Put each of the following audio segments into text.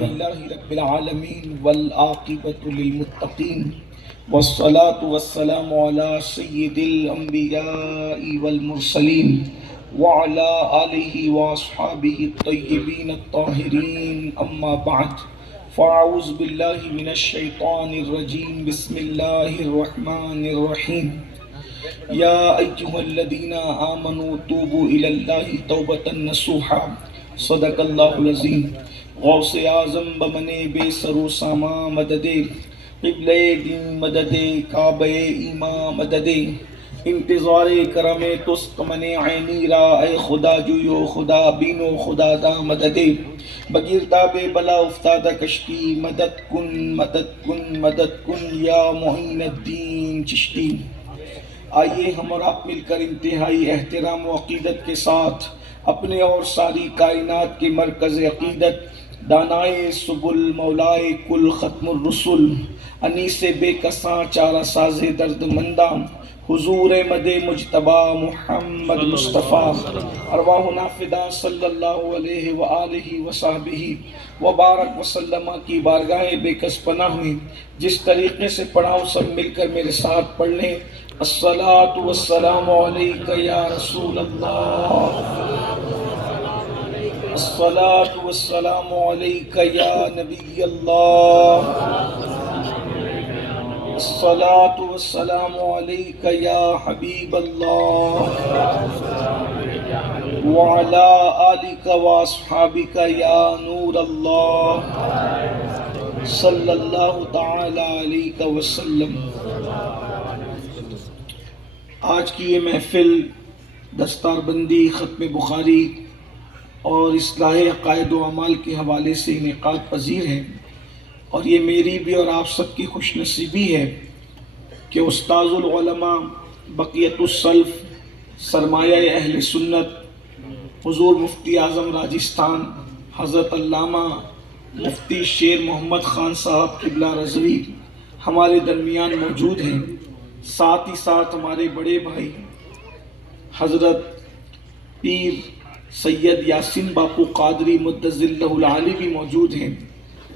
للہ رب العالمین والعاقبۃ للمتقین والصلاة والسلام علی سید الانبیاء والمرسلین وعلی آلہ واصحابہ الطیبین الطاہرین اما بعد فاعوذ باللہ من الشیطان الرجیم بسم اللہ الرحمن الرحیم یا ایہا الذین آمنوا توبوا الی اللہ توبۃ نصوحا صدق اللہ العظیم۔ غوث اعظم بمنے بے سرو ساما مددے، قبلہ دین مددے، کعبہ ایمان مددے، انتظار کرم تست من عینی را، اے خدا جویو خدا بینو خدا دا مددے، بگرداب بلا افتادہ کشتی، مدد کن مدد کن مدد کن یا معین الدین چشتی۔ آئیے ہم اور آپ مل کر انتہائی احترام و عقیدت کے ساتھ اپنے اور ساری کائنات کے مرکز عقیدت، دانائے سبل مولائے کل ختم الرسل، انیس بے کساں چارہ ساز درد مندہ، حضور مد مجتبی محمد مصطفیٰ، ارواحنا فدا صلی اللہ علیہ وآلہ وصحبہ وبارک وسلم کی بارگاہ بے کس پناہ میں جس طریقے سے پڑھاؤں سب مل کر میرے ساتھ پڑھ لیں۔ الصلاۃ والسلام علیک یا رسول اللہ، الصلاۃ والسلام علیک یا نبی اللہ، الصلاۃ والسلام علیک یا حبیب اللہ، وعلی آلک واصحابک یا نور اللہ، صلی اللہ تعالی علیہ وسلم۔ آج کی یہ محفل دستار بندی، ختم بخاری اور اصلاح عقائد و اعمال کے حوالے سے انعقاد پذیر ہے، اور یہ میری بھی اور آپ سب کی خوش نصیبی ہے کہ استاذ العلماء بقیت السلف، سرمایہ اہل سنت، حضور مفتی اعظم راجستھان حضرت علامہ مفتی شیر محمد خان صاحب قبلہ رضوی ہمارے درمیان موجود ہیں۔ ساتھ ہی ساتھ ہمارے بڑے بھائی حضرت پیر سید یاسین باپو قادری مدظلہ العالی بھی موجود ہیں،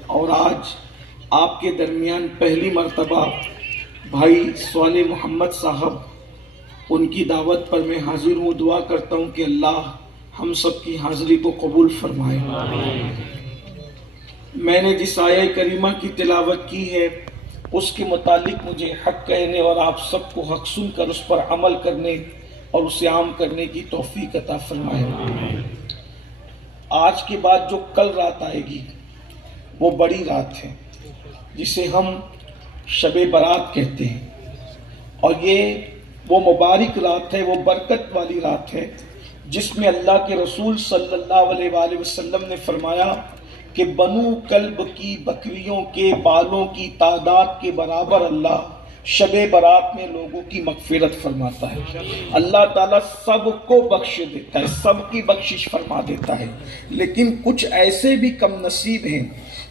اور آج آپ کے درمیان پہلی مرتبہ بھائی صالح محمد صاحب، ان کی دعوت پر میں حاضر ہوں۔ دعا کرتا ہوں کہ اللہ ہم سب کی حاضری کو قبول فرمائے۔ میں نے جس آیہ کریمہ کی تلاوت کی ہے اس کے متعلق مجھے حق کہنے اور آپ سب کو حق سن کر اس پر عمل کرنے اور اسے عام کرنے کی توفیق عطا فرمائے۔ آج کے بعد جو کل رات آئے گی وہ بڑی رات ہے، جسے ہم شب برات کہتے ہیں، اور یہ وہ مبارک رات ہے، وہ برکت والی رات ہے جس میں اللہ کے رسول صلی اللہ علیہ وآلہ وسلم نے فرمایا کہ بنو کلب کی بکریوں کے بالوں کی تعداد کے برابر اللہ شب برات میں لوگوں کی مغفرت فرماتا ہے۔ اللہ تعالیٰ سب کو بخش دیتا ہے، سب کی بخشش فرما دیتا ہے، لیکن کچھ ایسے بھی کم نصیب ہیں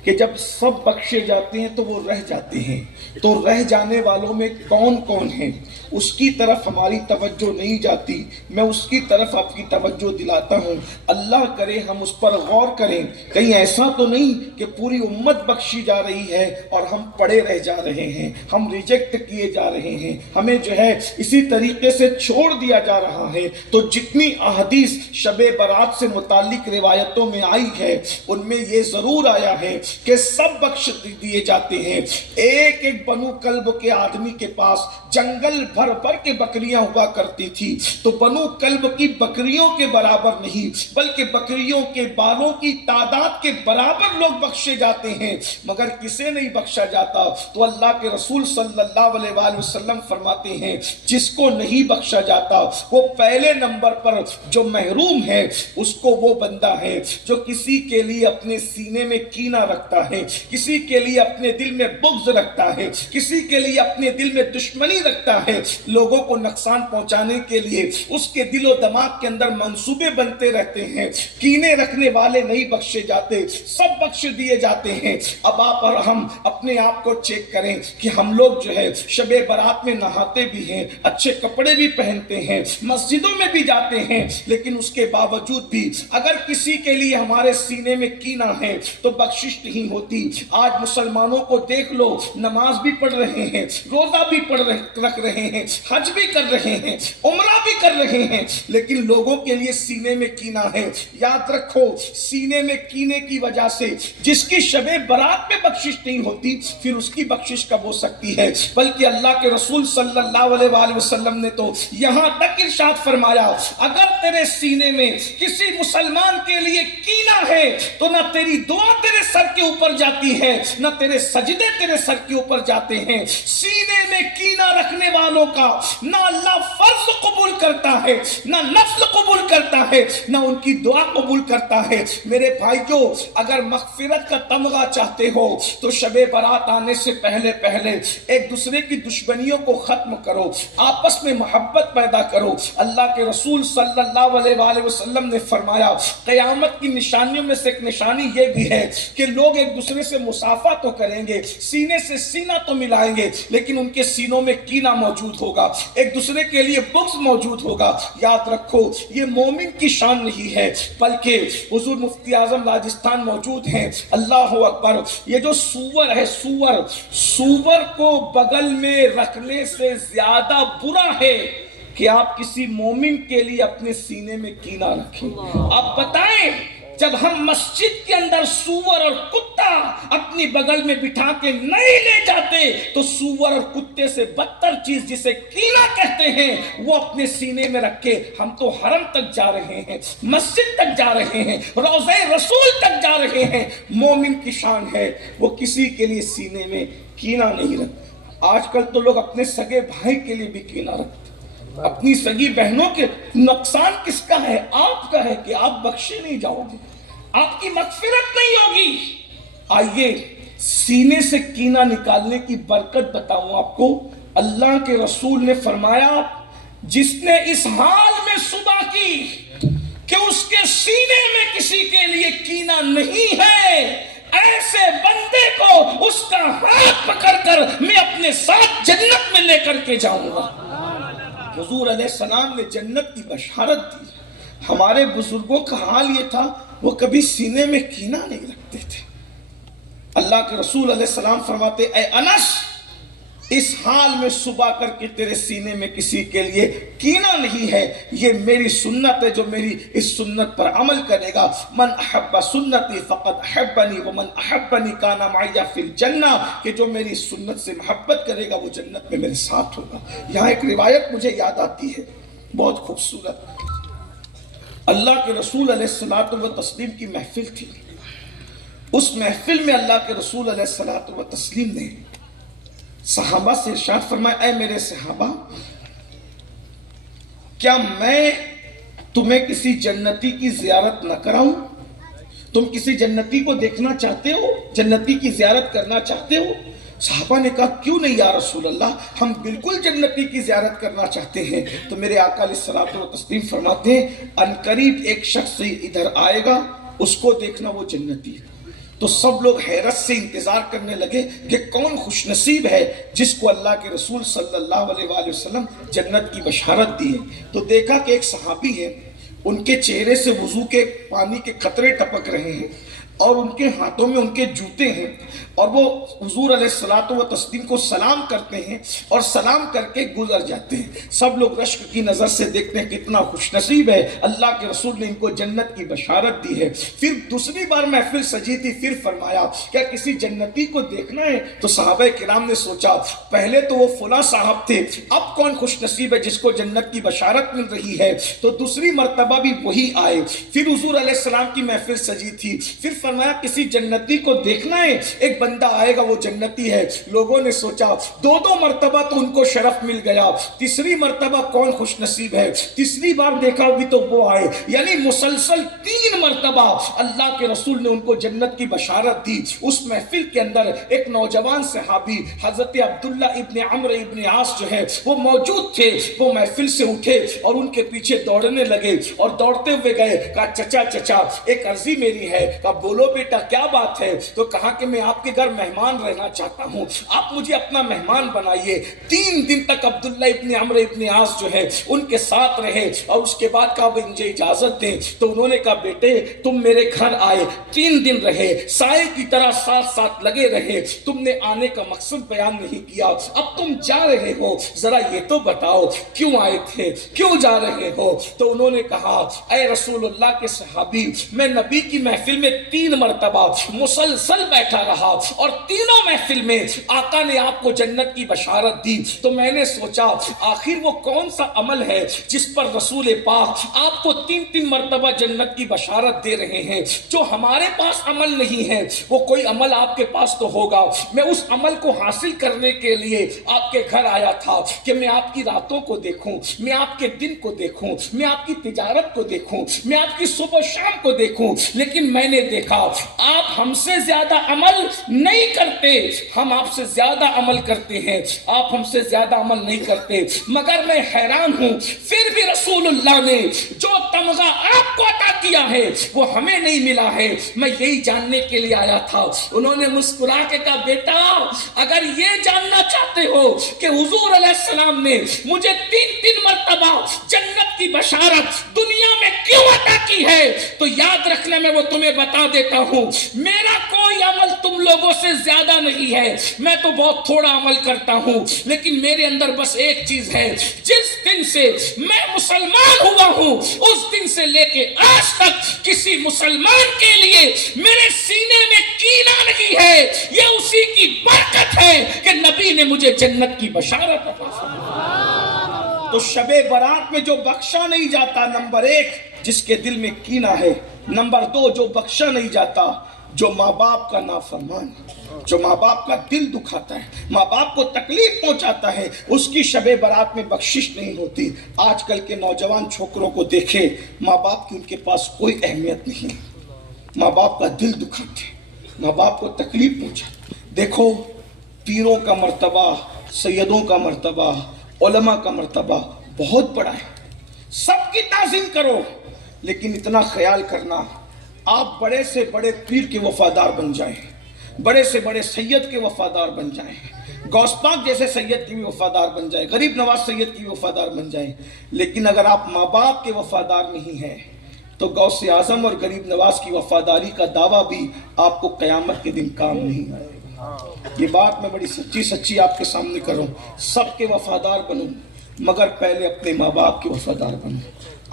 کہ جب سب بخشے جاتے ہیں تو وہ رہ جاتے ہیں۔ تو رہ جانے والوں میں کون کون ہیں اس کی طرف ہماری توجہ نہیں جاتی، میں اس کی طرف آپ کی توجہ دلاتا ہوں۔ اللہ کرے ہم اس پر غور کریں، کہیں ایسا تو نہیں کہ پوری امت بخشی جا رہی ہے اور ہم پڑے رہ جا رہے ہیں، ہم ریجیکٹ کیے جا رہے ہیں، ہمیں جو ہے اسی طریقے سے چھوڑ دیا جا رہا ہے۔ تو جتنی احادیث شب برات سے متعلق روایتوں میں آئی ہے ان میں یہ ضرور آیا ہے کہ سب بخش دیے جاتے ہیں۔ ایک ایک بنو کلب کے آدمی کے پاس جنگل بھر بھر کے بکریاں ہوا کرتی تھی، تو بنو کلب کی بکریوں کے برابر نہیں بلکہ بکریوں کے بالوں کی تعداد کے برابر لوگ بخشے جاتے ہیں، مگر کسے نہیں بخشا جاتا؟ تو اللہ کے رسول صلی اللہ علیہ وآلہ وسلم فرماتے ہیں جس کو نہیں بخشا جاتا وہ پہلے نمبر پر جو محروم ہے اس کو وہ بندہ ہے جو کسی کے لیے اپنے سینے میں کینہ رکھتا ہے، کسی کے لیے اپنے دل میں بغض رکھتا ہے، کسی کے لیے اپنے دل میں دشمنی رکھتا ہے، لوگوں کو نقصان پہنچانے کے لیے اس کے دل و دماغ کے اندر منصوبے بنتے رہتے ہیں۔ کینے رکھنے والے نہیں بخشے جاتے، سب بخش دیے جاتے ہیں۔ اب آپ اور ہم اپنے آپ کو چیک کریں کہ ہم لوگ جو ہے شب برات میں نہاتے بھی ہیں، اچھے کپڑے بھی پہنتے ہیں، مسجدوں میں بھی جاتے ہیں، لیکن اس کے باوجود بھی اگر کسی کے لیے ہمارے سینے میں کینہ ہے تو بخشش نہیں ہوتی۔ آج مسلمانوں کو دیکھ لو، نماز بھی پڑھ رہے ہیں، روزہ بھی رکھ رہے ہیں، حج بھی کر رہے ہیں، عمرہ بھی کر رہے ہیں، لیکن لوگوں کے لیے سینے میں کینہ ہے۔ یاد رکھو، سینے میں کینے کی وجہ سے جس کی شب برات میں بخشش نہیں ہوتی، پھر اس کی بخشش کب ہو سکتی ہے؟ بلکہ اللہ کے رسول صلی اللہ علیہ وآلہ وسلم نے تو یہاں تک ارشاد فرمایا، اگر تیرے سینے میں کسی مسلمان کے لیے کینہ ہے تو نہ تیری دعا تیرے سر کے اوپر جاتی ہے، نہ تیرے سجدے تیرے سر کے اوپر جاتے ہیں۔ سینے میں کینہ رکھنے والوں کا نہ اللہ فرض قبول کرتا ہے، نہ نفل قبول کرتا ہے، نہ ان کی دعا قبول کرتا ہے۔ میرے بھائیو، اگر مغفرت کا تمغہ چاہتے ہو تو شب برات آنے سے پہلے ایک دوسرے کی دشمنیوں کو ختم کرو، آپس میں محبت پیدا کرو۔ اللہ کے رسول صلی اللہ علیہ وآلہ وسلم نے فرمایا، قیامت کی نشانیوں میں سے ایک نشانی یہ بھی ہے کہ لوگ ایک دوسرے سے مصافحہ تو کریں گے، سینے سے سینہ تو ملائیں گے، لیکن ان کے سینوں میں کینہ موجود ہوگا، ایک دوسرے کے لیے بغض موجود ہوگا۔ یاد رکھو، یہ مومن کی شان نہیں ہے، بلکہ حضور مفتی اعظم راجستھان موجود ہیں، اللہ اکبر۔ یہ جو سور ہے، سور کو بغل میں رکھنے سے زیادہ برا ہے کہ آپ کسی مومن کے لیے اپنے سینے میں کینہ رکھیں۔ آپ بتائیں، جب ہم مسجد کے اندر سور اور کتا اپنی بغل میں بٹھا کے نہیں لے جاتے تو سور اور کتے سے بدتر چیز جسے کینہ کہتے ہیں وہ اپنے سینے میں رکھ کے ہم تو حرم تک جا رہے ہیں، مسجد تک جا رہے ہیں، روضہ رسول تک جا رہے ہیں۔ مومن کی شان ہے وہ کسی کے لیے سینے میں کینہ نہیں رکھتا۔ آج کل تو لوگ اپنے سگے بھائی کے لیے بھی کینہ رکھتے، اپنی سگی بہنوں کے۔ نقصان کس کا ہے؟ آپ کا ہے کہ آپ بخشے نہیں جاؤ گے، آپ کی مغفرت نہیں ہوگی۔ آئیے سینے سے کینہ نکالنے کی برکت بتاؤں آپ کو۔ اللہ کے رسول نے فرمایا، جس نے اس حال میں صبح کی کہ اس کے سینے میں کسی کے لیے کینہ نہیں ہے، ایسے بندے کو اس کا ہاتھ پکڑ کر میں اپنے ساتھ جنت میں لے کر کے جاؤں گا۔ حضور علیہ السلام نے جنت کی بشارت دی۔ ہمارے بزرگوں کا حال یہ تھا، وہ کبھی سینے میں کینہ نہیں رکھتے تھے۔ اللہ کے رسول علیہ السلام فرماتے، اے انس، اس حال میں صبح کر کے تیرے سینے میں کسی کے لیے کینہ نہیں ہے، یہ میری سنت ہے، جو میری اس سنت پر عمل کرے گا، من احب سنتی فقد احبنی ومن احبنی کان معی فی الجنہ، کہ جو میری سنت سے محبت کرے گا وہ جنت میں میرے ساتھ ہوگا۔ یہاں ایک روایت مجھے یاد آتی ہے، بہت خوبصورت۔ اللہ کے رسول علیہ الصلوۃ والتسلیم کی محفل تھی۔ اس محفل میں اللہ کے رسول علیہ الصلوۃ والتسلیم نے صحابہ سے ارشاد فرمایا، اے میرے صحابہ، کیا میں تمہیں کسی جنتی کی زیارت نہ کراؤں؟ تم کسی جنتی کو دیکھنا چاہتے ہو؟ جنتی کی زیارت کرنا چاہتے ہو؟ صحابہ نے کہا، کیوں نہیں یا رسول اللہ، ہم بالکل جنتی کی زیارت کرنا چاہتے ہیں۔ تو میرے آقا علیہ الصلوۃ والتسلیم فرماتے ہیں، عنقریب ایک شخص ادھر آئے گا، اس کو دیکھنا وہ جنتی ہے۔ تو سب لوگ حیرت سے انتظار کرنے لگے کہ کون خوش نصیب ہے جس کو اللہ کے رسول صلی اللہ علیہ وآلہ وسلم جنت کی بشارت دی ہے۔ تو دیکھا کہ ایک صحابی ہے، ان کے چہرے سے وضو کے پانی کے قطرے ٹپک رہے ہیں اور ان کے ہاتھوں میں ان کے جوتے ہیں، اور وہ حضور علیہ الصلوۃ والتسلیم کو سلام کرتے ہیں اور سلام کر کے گزر جاتے ہیں۔ سب لوگ رشک کی نظر سے دیکھتے ہیں کتنا خوش نصیب ہے، اللہ کے رسول نے ان کو جنت کی بشارت دی ہے۔ پھر دوسری بار محفل سجی تھی، پھر فرمایا، کیا کسی جنتی کو دیکھنا ہے؟ تو صحابہ کرام نے سوچا، پہلے تو وہ فلاں صاحب تھے، اب کون خوش نصیب ہے جس کو جنت کی بشارت مل رہی ہے؟ تو دوسری مرتبہ بھی وہی آئے۔ پھر حضور علیہ السلام کی محفل سجی تھی، پھر فرمایا کسی جنتی کو دیکھنا ہے؟ ایک بندہ آئے گا وہ جنتی ہے۔ لوگوں نے سوچا، دو مرتبہ تو ان کو شرف مل گیا، تیسری مرتبہ کون خوش نصیب ہے؟ تیسری بار دیکھا بھی تو وہ آئے، یعنی مسلسل 3 مرتبہ اللہ کے رسول نے ان کو جنت کی بشارت دی۔ اس محفل کے اندر ایک نوجوان صحابی حضرت عبداللہ ابن عمرو ابن عاص جو ہے وہ موجود تھے۔ وہ محفل سے اٹھے اور ان کے پیچھے دوڑنے لگے اور دوڑتے ہوئے گئے، کہا چچا ایک عرضی میری ہے۔ کہا بولو بیٹا کیا بات ہے؟ تو کہا کہ میں آپ کے گھر مہمان رہنا چاہتا ہوں، آپ مجھے اپنا مہمان بنائیے۔ 3 دن تک عبداللہ ابن عمرو ابن عاص جو ہے ان کے ساتھ رہے، اور اس کے بعد کہا مجھے اجازت دیں۔ تو انہوں نے کہا بیٹے تم میرے گھر آئے، 3 دن رہے، سائے کی طرح ساتھ ساتھ لگے رہے، تم نے آنے کا مقصد بیان نہیں کیا، اب تم جا رہے ہو، ذرا یہ تو بتاؤ کیوں آئے تھے، کیوں جا رہے ہو؟ تو انہوں نے کہا اے رسول اللہ کے صحابی، میں نبی کی محفل میں 3 مرتبہ مسلسل بیٹھا رہا، اور تینوں محفل میں آقا نے آپ کو جنت کی بشارت دی، تو میں نے سوچا آخر وہ کون سا عمل ہے جس پر رسول پاک آپ کو 3 مرتبہ جنت کی بشارت دے رہے ہیں؟ جو ہمارے پاس عمل نہیں ہے وہ کوئی عمل آپ کے پاس تو ہوگا۔ میں اس عمل کو حاصل کرنے کے لیے آپ کے گھر آیا تھا کہ میں آپ کی راتوں کو دیکھوں، میں آپ کے دن کو دیکھوں، میں آپ کی تجارت کو دیکھوں، میں آپ کی صبح و شام کو دیکھوں، لیکن میں نے دیکھا آپ ہم سے زیادہ عمل نہیں کرتے، ہم آپ سے زیادہ عمل کرتے ہیں، آپ ہم سے زیادہ عمل نہیں کرتے۔ مگر میں حیران ہوں پھر بھی رسول اللہ نے جو تمغہ آپ کو عطا کیا ہے وہ ہمیں نہیں ملا ہے، میں یہی جاننے کے لیے آیا تھا۔ انہوں نے مسکرا کے کہا بیٹا اگر یہ جاننا چاہتے ہو کہ حضور علیہ السلام نے مجھے 3 مرتبہ جنت کی بشارت دنیا میں کیوں عطا کی ہے تو یاد رکھنا میں وہ تمہیں بتا دیتا ہوں، میرا کوئی عمل تم لوگوں سے زیادہ نہیں ہے، میں تو بہت تھوڑا عمل کرتا ہوں، لیکن میرے اندر بس ایک چیز ہے، جس دن سے میں مسلمان ہوا ہوں اس دن سے لے کے آج تک کسی مسلمان کے لیے میرے سینے میں کینہ نہیں ہے، یہ اسی کی برکت ہے کہ نبی نے مجھے جنت کی بشارت عطا فرمائی۔ تو شب برات میں جو بخشا نہیں جاتا، نمبر 1 جس کے دل میں کینہ ہے، نمبر 2 جو بخشا نہیں جاتا جو ماں باپ کا نافرمان، جو ماں باپ کا دل دکھاتا ہے، ماں باپ کو تکلیف پہنچاتا ہے، اس کی شب برات میں بخشش نہیں ہوتی۔ آج کل کے نوجوان چھوکروں کو دیکھیں، ماں باپ کی ان کے پاس کوئی اہمیت نہیں، ماں باپ کا دل دکھاتے، ماں باپ کو تکلیف پہنچاتے۔ دیکھو پیروں کا مرتبہ، سیدوں کا مرتبہ، علماء کا مرتبہ بہت بڑا ہے، سب کی تعظیم کرو، لیکن اتنا خیال کرنا آپ بڑے سے بڑے پیر کے وفادار بن جائیں، بڑے سے بڑے سید کے وفادار بن جائیں، غوث پاک جیسے سید کی بھی وفادار بن جائیں، غریب نواز سید کی بھی وفادار بن جائیں، لیکن اگر آپ ماں باپ کے وفادار نہیں ہیں تو غوث اعظم اور غریب نواز کی وفاداری کا دعویٰ بھی آپ کو قیامت کے دن کام نہیں آئے گا۔ یہ بات میں بڑی سچی آپ کے سامنے کروں، سب کے وفادار بنوں مگر پہلے اپنے ماں باپ کے وفادار بنوں۔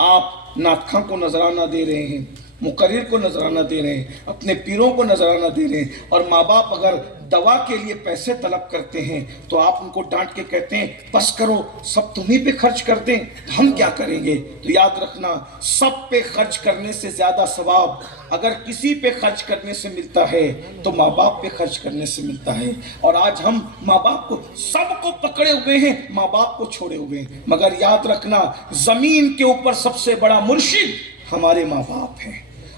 آپ ناطخواں کو نذرانہ دے رہے ہیں، مقرر کو نذرانہ دے رہے ہیں، اپنے پیروں کو نذرانہ دے رہے ہیں، اور ماں باپ اگر دوا کے لیے پیسے طلب کرتے ہیں تو آپ ان کو ڈانٹ کے کہتے ہیں بس کرو سب تمہیں پہ خرچ کر دیں تو ہم کیا کریں گے؟ تو یاد رکھنا سب پہ خرچ کرنے سے زیادہ ثواب اگر کسی پہ خرچ کرنے سے ملتا ہے تو ماں باپ پہ خرچ کرنے سے ملتا ہے۔ اور آج ہم ماں باپ کو سب کو پکڑے ہوئے ہیں، ماں باپ کو چھوڑے ہوئے ہیں، مگر یاد رکھنا زمین کے اوپر سب سے بڑا مرشد ہمارے ماں باپ ہیں۔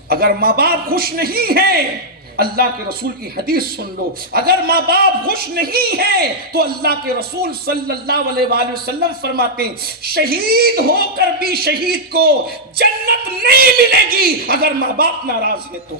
اگر ماں باپ خوش نہیں ہیں، اللہ کے رسول کی حدیث سن لو، اگر ماں باپ خوش نہیں ہیں تو اللہ کے رسول صلی اللہ علیہ وآلہ وسلم فرماتے ہیں شہید ہو کر بھی شہید کو جنت نہیں ملے گی اگر ماں باپ ناراض ہیں تو۔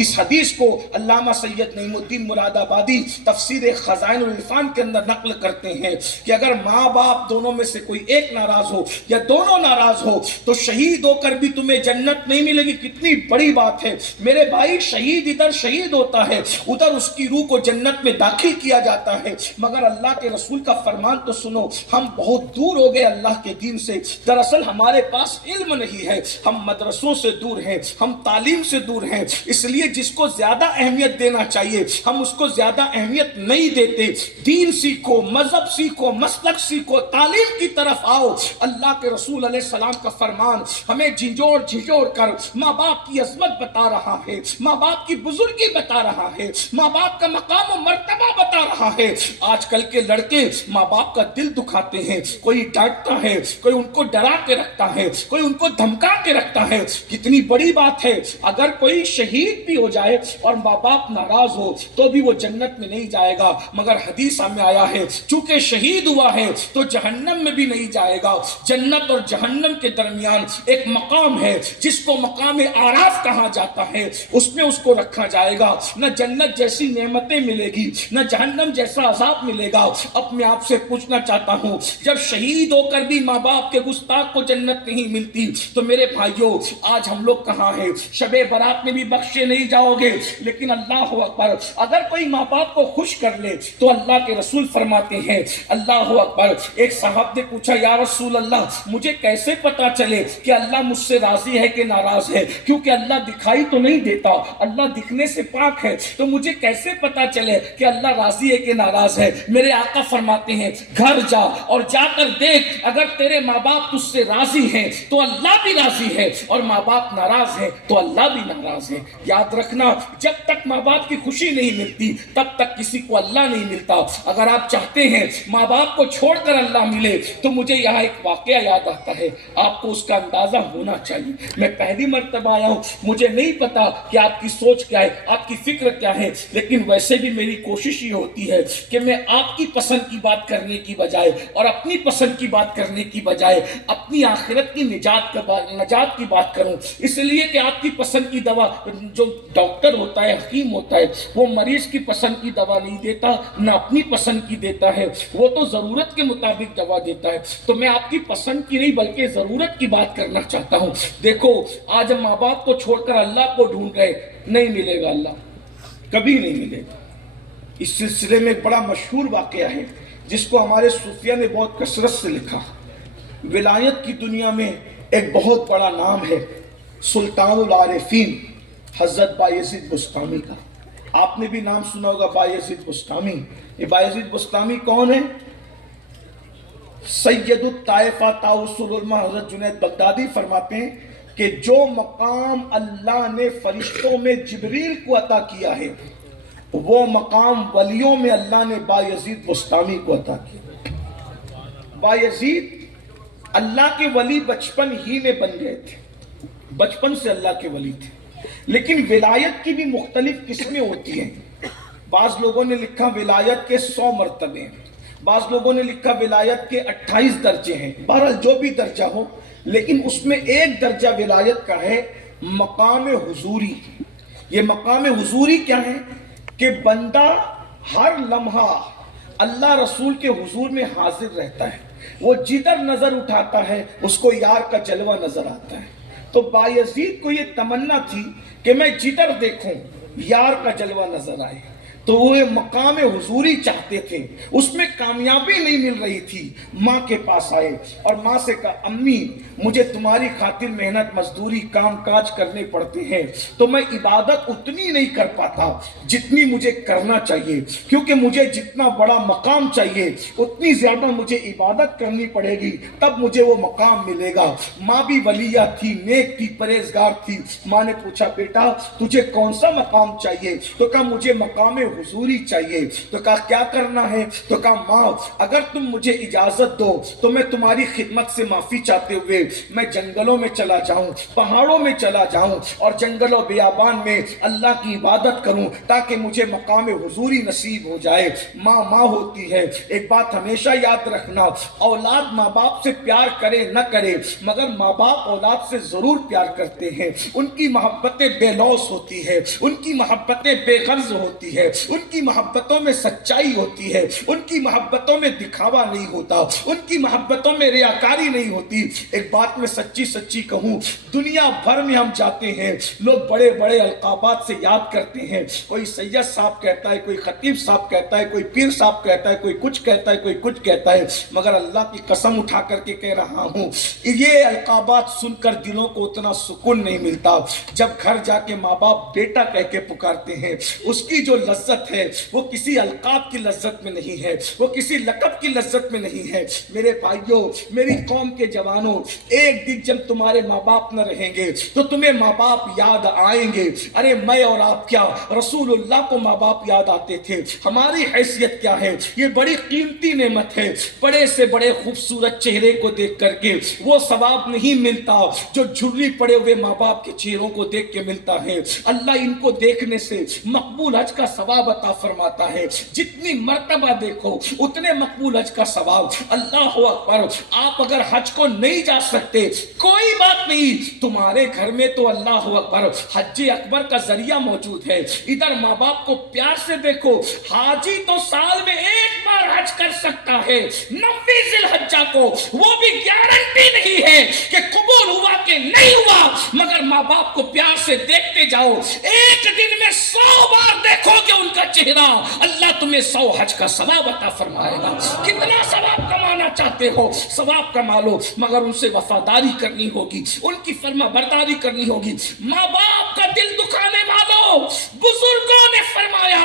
اس حدیث کو علامہ سید نعیم الدین مراد آبادی تفسیر خزائن العرفان کے اندر نقل کرتے ہیں کہ اگر ماں باپ دونوں میں سے کوئی ایک ناراض ہو یا دونوں ناراض ہو تو شہید ہو کر بھی تمہیں جنت نہیں ملے گی۔ کتنی بڑی بات ہے میرے بھائی، شہید ادھر شہید ہوتا ہے، ادھر اس کی روح کو جنت میں داخل کیا جاتا ہے، مگر اللہ کے رسول کا فرمان تو سنو، ہم بہت دور ہو گئے اللہ کے دین سے۔ دراصل ہمارے پاس علم نہیں ہے، ہم مدرسوں سے دور ہیں، ہم تعلیم سے دور ہیں، اس لیے جس کو زیادہ اہمیت دینا چاہیے ہم اس کو زیادہ اہمیت نہیں دیتے۔ دین سیکھو، مذہب سیکھو، مسلک سیکھو، تعلیم کی طرف آؤ۔ اللہ کے رسول علیہ السلام کا فرمان ہمیں جھنجھوڑ کر ماں باپ کی عظمت بتا رہا ہے، ماں باپ کی بزرگی بتا رہا ہے، ماں باپ کا مقام و مرتبہ بتا رہا ہے۔ آج کل کے لڑکے ماں باپ کا دل دکھاتے ہیں، کوئی ڈانٹتا ہے، کوئی ان کو ڈرا کے رکھتا ہے، کوئی ان کو دھمکا کے رکھتا ہے۔ کتنی بڑی بات ہے، اگر کوئی شہید بھی ہو جائے اور ماں باپ ناراض ہو تو بھی وہ جنت میں نہیں جائے گا، مگر حدیث میں آیا ہے چونکہ شہید ہوا ہے تو جہنم میں بھی نہیں جائے گا۔ جنت اور جہنم کے درمیان ایک مقام ہے جس کو مقام آراف کہا جاتا ہے، اس میں اس کو رکھا جائے گا۔ نہ جنت جیسی نعمتیں ملے گی نہ جہنم جیسا عذاب ملے گا۔ اب میں آپ سے پوچھنا چاہتا ہوں، جب شہید ہو کر بھی ماں باپ کے گستاخ کو جنت نہیں ملتی تو میرے بھائیوں آج ہم لوگ کہاں ہیں؟ شب برات میں بھی بخشے نہیں جاؤ گے، لیکن اللہ اکبر اگر کوئی ماں باپ کو خوش کر لے تو اللہ کے رسول فرماتے ہیں، اللہ اکبر، ایک صاحب نے پوچھا یا رسول اللہ مجھے کیسے پتا چلے کہ اللہ مجھ سے راضی ہے کہ ناراض ہے؟ کیونکہ اللہ دکھائی تو نہیں دیتا، اللہ دکھنے سے پاک ہے، تو مجھے کیسے پتا چلے کہ اللہ راضی ہے کہ ناراض ہے؟ میرے آقا فرماتے ہیں گھر جا اور جا کر دیکھ، اگر تیرے ماں باپ تجھ سے راضی ہیں تو اللہ بھی راضی ہے، اور ماں باپ ناراض ہیں تو اللہ بھی ناراض ہے۔ یاد رکھنا جب تک ماں باپ کی خوشی نہیں ملتی تب تک کسی کو اللہ نہیں ملتا۔ اگر آپ چاہتے ہیں ماں باپ کو چھوڑ کر اللہ ملے تو مجھے یہاں ایک واقعہ یاد آتا ہے، آپ کو اس کا اندازہ ہونا چاہیے۔ میں پہلی مرتبہ آیا ہوں، مجھے نہیں پتا کہ آپ کی سوچ کیا ہے، آپ کی فکر کیا ہے، لیکن ویسے بھی میری کوشش یہ ہوتی ہے کہ میں آپ کی پسند کی بات کرنے کی بجائے اور اپنی پسند کی بات کرنے کی بجائے اپنی آخرت کی نجات کی بات کروں، اس لیے کہ آپ کی پسند کی دوا، جو ڈاکٹر ہوتا ہے حکیم ہوتا ہے وہ مریض کی پسند کی دوا نہیں دیتا، نہ اپنی پسند کی دیتا ہے، وہ تو ضرورت کے مطابق دوا دیتا ہے۔ تو میں آپ کی پسند کی نہیں بلکہ ضرورت کی بات کرنا چاہتا ہوں۔ دیکھو آج ہم ماں باپ کو چھوڑ کر اللہ کو ڈھونڈ رہے، نہیں ملے گا، اللہ کبھی نہیں ملے گا۔ اس سلسلے میں ایک بڑا مشہور واقعہ ہے جس کو ہمارے صوفیہ نے بہت کثرت سے لکھا۔ ولایت کی دنیا میں ایک بہت بڑا نام ہے سلطان العارفین حضرت بایزید بسطامی کا۔ آپ نے بھی نام سنا ہوگا بایزید بسطامی۔ یہ بایزید بسطامی کون ہے؟ سید الطائفہ طاؤس العلماء حضرت جنید بغدادی فرماتے ہیں کہ جو مقام اللہ نے فرشتوں میں جبریل کو عطا کیا ہے وہ مقام ولیوں میں اللہ نے بایزید بسطامی کو عطا کیا۔ بایزید اللہ کے ولی بچپن ہی میں بن گئے تھے، بچپن سے اللہ کے ولی تھے، لیکن ولایت کی بھی مختلف قسمیں ہوتی ہیں۔ بعض لوگوں نے لکھا ولایت کے 100 مرتبے ہیں، بعض لوگوں نے لکھا ولایت کے 28 درجے ہیں۔ بہرحال جو بھی درجہ ہو، لیکن اس میں ایک درجہ ولایت کا ہے مقام حضوری۔ یہ مقام حضوری کیا ہے کہ بندہ ہر لمحہ اللہ رسول کے حضور میں حاضر رہتا ہے، وہ جدھر نظر اٹھاتا ہے اس کو یار کا جلوہ نظر آتا ہے۔ تو بایزید کو یہ تمنا تھی کہ میں جدھر دیکھوں یار کا جلوہ نظر آئے، تو وہ مقام حضوری چاہتے تھے، اس میں کامیابی نہیں مل رہی تھی۔ ماں کے پاس آئے اور ماں سے کہا امی مجھے تمہاری خاطر محنت مزدوری کام کاج کرنے پڑتے ہیں تو میں عبادت اتنی نہیں کر پاتا جتنی مجھے کرنا چاہیے، کیونکہ مجھے جتنا بڑا مقام چاہیے اتنی زیادہ مجھے عبادت کرنی پڑے گی تب مجھے وہ مقام ملے گا۔ ماں بھی ولیہ تھی، نیک تھی، پرہیزگار تھی۔ ماں نے پوچھا بیٹا تجھے کون سا مقام چاہیے؟ تو کہا مجھے مقام حضوری چاہیے۔ تو کہا کیا کرنا ہے؟ تو کہا ماں اگر تم مجھے اجازت دو تو میں تمہاری خدمت سے معافی چاہتے ہوئے میں جنگلوں میں چلا جاؤں، پہاڑوں میں چلا جاؤں اور جنگل و بیابان میں اللہ کی عبادت کروں تاکہ مجھے مقام حضوری نصیب ہو جائے۔ ماں ماں ہوتی ہے۔ ایک بات ہمیشہ یاد رکھنا، اولاد ماں باپ سے پیار کرے نہ کرے مگر ماں باپ اولاد سے ضرور پیار کرتے ہیں۔ ان کی محبتیں بے لوث ہوتی ہے، ان کی محبتیں بے غرض ہوتی ہے، ان کی محبتوں میں سچائی ہوتی ہے، ان کی محبتوں میں دکھاوا نہیں ہوتا، ان کی محبتوں میں ریاکاری نہیں ہوتی۔ ایک بات میں سچی سچی کہوں، دنیا بھر میں ہم جاتے ہیں لوگ بڑے بڑے القابات سے یاد کرتے ہیں، کوئی سید صاحب کہتا ہے، کوئی خطیب صاحب کہتا ہے، کوئی پیر صاحب کہتا ہے، کوئی کچھ کہتا ہے، کوئی کچھ کہتا ہے، مگر اللہ کی قسم اٹھا کر کے کہہ رہا ہوں یہ القابات سن کر دلوں کو اتنا سکون نہیں ملتا۔ جب گھر جا کے ماں باپ بیٹا کہہ کے پکارتے ہیں اس کی جو لذت لذت ہے وہ کسی القاب کی لذت میں نہیں ہے، وہ کسی لقب کی لذت میں نہیں ہے۔ میرے بھائیوں، میری قوم کے جوانوں، ایک دن جب تمہارے ماں باپ نہ رہیں گے تو تمہیں ماں باپ یاد آئیں گے۔ ارے میں اور آپ کیا، رسول اللہ کو ماں باپ یاد آتے تھے۔ ہماری حیثیت کیا ہے؟ یہ بڑی قیمتی نعمت ہے۔ بڑے سے بڑے خوبصورت چہرے کو دیکھ کر کے وہ ثواب نہیں ملتا جو جھری پڑے ہوئے ماں باپ کے چہروں کو دیکھ کے ملتا ہے۔ اللہ ان کو دیکھنے سے مقبول حج کا ثواب عطا فرماتا ہے۔ جتنی مرتبہ دیکھو اتنے مقبول حج کا ثواب۔ اللہ اکبر۔ آپ اگر حج کو نہیں جا سکتے کوئی بات نہیں، تمہارے گھر میں تو اللہ اکبر حج اکبر کا ذریعہ موجود ہے۔ ادھر ماں باپ کو پیار سے دیکھو، حاجی تو سال میں ایک بار حج کر سکتا ہے، 90 ذی الحجہ کو، وہ بھی گارنٹی نہیں ہے کہ قبول ہوا کہ نہیں ہوا، مگر ماں باپ کو پیار سے دیکھتے جاؤ۔ ایک دن میں 100 بار دیکھو گے ان کا چہرہ، اللہ تمہیں 100 حج کا ثواب عطا فرمائے گا۔ کتنا ثواب کمانا چاہتے ہو ثواب کما لو، مگر ان سے وفاداری کرنی ہوگی، ان کی فرما برداری کرنی ہوگی۔ ماں باپ کا دل دکھانے والوں، بزرگوں نے فرمایا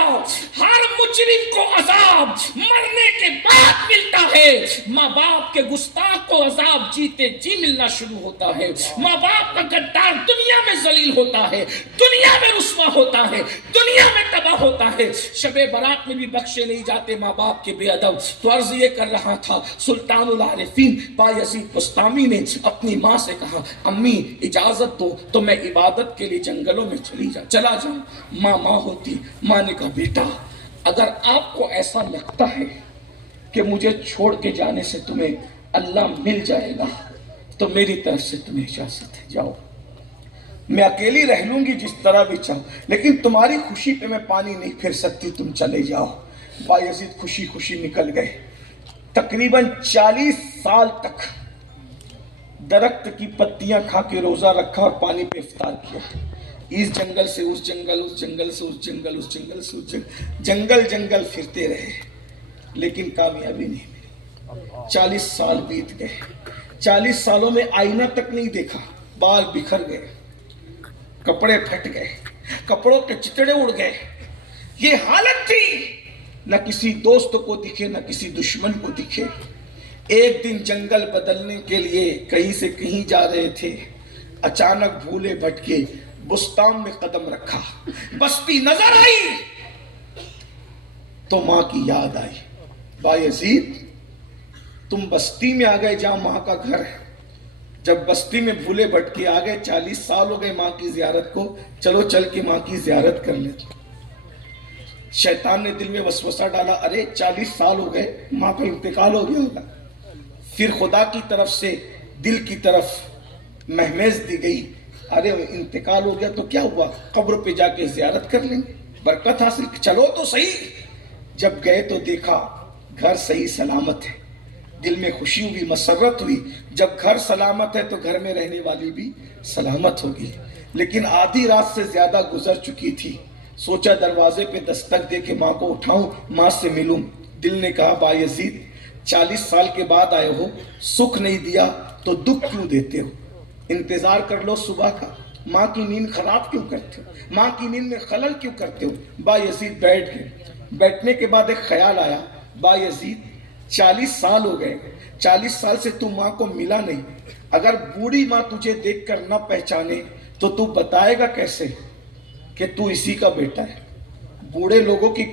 ہر مجرم کو عذاب مرنے کے بعد ملتا ہے، ماں باپ کے گستاخ کو عذاب جیتے جی ملنا شروع ہوتا ہے۔ ماں باپ کا غدار دنیا میں ذلیل ہوتا ہے، دنیا میں رسوا ہوتا ہے، دنیا میں تباہ ہوتا ہے۔ شب برات میں بھی بخشے نہیں جاتے ماں باپ کے بے ادب۔ تو عرض یہ کر رہا تھا، سلطان العارفین بایزید بستامی نے اپنی ماں سے کہا امی اجازت دو تو میں عبادت کے لیے جنگلوں میں چلا جاؤں۔ ماں ہوتی، ماں نے کہا بیٹا اگر آپ کو ایسا لگتا ہے کہ مجھے چھوڑ کے جانے سے تمہیں اللہ مل جائے گا تو میری طرف سے تمہیں اجازت ہے، جاؤ، میں اکیلی رہ لوں گی جس طرح بھی چاہوں، لیکن تمہاری خوشی پہ میں پانی نہیں پھر سکتی، تم چلے جاؤ۔ بایزید خوشی خوشی نکل گئے۔ تقریباً 40 سال تک درخت کی پتیاں کھا کے روزہ رکھا اور پانی پہ افطار کیا، اس جنگل سے اس جنگل، اس جنگل سے اس جنگل، اس جنگل سے اس جنگل، جنگل پھرتے رہے لیکن کامیابی نہیں ملی۔ 40 سال بیت گئے، 40 سالوں میں آئینہ تک نہیں دیکھا، بال بکھر گئے، کپڑے پھٹ گئے، کپڑوں کے چتڑے اڑ گئے، یہ حالت تھی، نہ کسی دوست کو دکھے نہ کسی دشمن کو دکھے۔ ایک دن جنگل بدلنے کے لیے کہیں سے کہیں جا رہے تھے، اچانک بھولے بھٹکے بستان میں قدم رکھا، بستی نظر آئی تو ماں کی یاد آئی۔ بایزید تم بستی میں آ گئے جہاں ماں کا گھر ہے، جب بستی میں بھولے بھٹکے آ گئے، 40 سال ہو گئے ماں کی زیارت کو، چلو چل کے ماں کی زیارت کر لیتے۔ شیطان نے دل میں وسوسہ ڈالا، ارے 40 سال ہو گئے ماں کا انتقال ہو گیا ہوگا۔ پھر خدا کی طرف سے دل کی طرف مہمیز دی گئی، ارے انتقال ہو گیا تو کیا ہوا، قبر پہ جا کے زیارت کر لیں گے، برکت حاصل، چلو تو صحیح۔ جب گئے تو دیکھا گھر صحیح سلامت ہے، دل میں خوشی ہوئی، مسرت ہوئی۔ جب گھر سلامت ہے تو گھر میں رہنے والی بھی سلامت ہوگی، لیکن آدھی رات سے زیادہ گزر چکی تھی۔ سوچا دروازے پہ دستک دے کے ماں کو اٹھاؤں، ماں سے ملوں۔ دل نے کہا بایزید 40 سال کے بعد آئے ہو، سکھ نہیں دیا تو دکھ کیوں دیتے ہو، انتظار کر لو صبح کا، ماں کی نیند خراب کیوں کرتے ہو، ماں کی نیند میں خلل کیوں کرتے ہو۔ بایزید بیٹھ گئے۔ بیٹھنے کے بعد ایک خیال آیا، بایزید 40 سال ہو گئے، 40 سال سے تو ماں کو ملا نہیں، اگر بوڑھی ماں تجھے دیکھ کر نہ پہچانے تو بتائے گا کیسے کہ تو اسی کا بیٹا ہے۔ بوڑھے لوگوں کی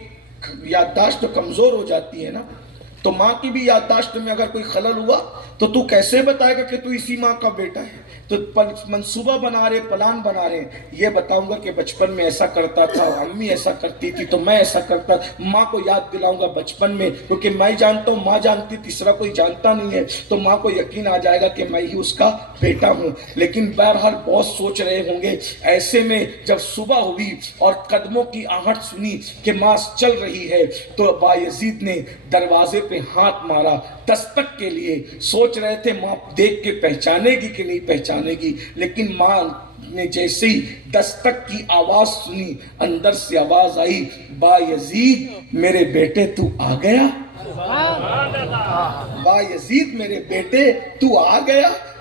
یادداشت کمزور ہو جاتی ہے نا، تو ماں کی بھی یادداشت میں اگر کوئی خلل ہوا تو کیسے بتائے گا کہ تو اسی ماں کا بیٹا ہے۔ تو منصوبہ بنا رہے، پلان بنا رہے، یہ بتاؤں گا کہ بچپن میں ایسا کرتا تھا، امی ایسا کرتی تھی تو میں ایسا کرتا، ماں کو یاد دلاؤں گا بچپن میں، کیونکہ میں جانتا ہوں، ماں جانتی، تیسرا کوئی جانتا نہیں ہے، تو ماں کو یقین آ جائے گا کہ میں ہی اس کا بیٹا ہوں۔ لیکن بہرحال بہت سوچ رہے ہوں گے۔ ایسے میں جب صبح ہوئی اور قدموں کی آہٹ سنی کہ ماں چل رہی ہے تو بایزید نے دروازے پہ ہاتھ مارا دستک کے لیے۔ سوچ رہے تھے ماں دیکھ کے پہچانے گی کہ نہیں پہچانے گی، لیکن ماں نے جیسے ہی دستک کی آواز سنی، اندر سے آواز آئی، بایزید میرے بیٹے تو آ گیا، بایزید میرے بیٹے تو آ گیا۔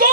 2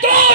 2